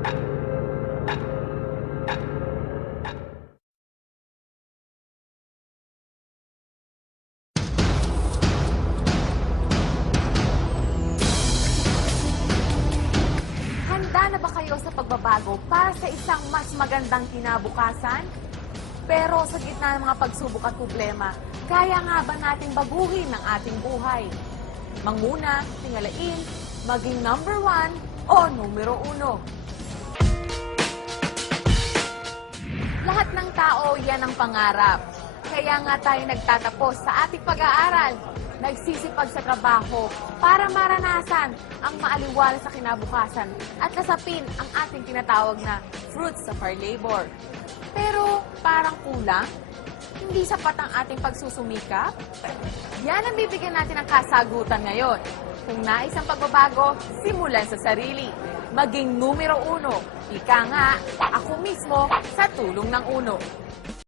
Handa na ba kayo sa pagbabago para sa isang mas magandang kinabukasan? Pero sa gitna ng mga pagsubok at problema, kaya nga ba nating baguhin ang ating buhay? Manguna, tingalain, maging number 1 o numero 1. Lahat ng tao, yan ang pangarap. Kaya nga tayo nagtatapos sa ating pag-aaral. Nagsisipag sa trabaho para maranasan ang maaliwalas sa kinabukasan at nasapin ang ating tinatawag na fruits of our labor. Pero parang kulang? Hindi sapat ang ating pagsusumikap? Yan ang bibigyan natin ng kasagutan ngayon. Kung nais ang pagbabago, simulan sa sarili. Maging numero 1. Ika nga, ako mismo sa tulong ng uno.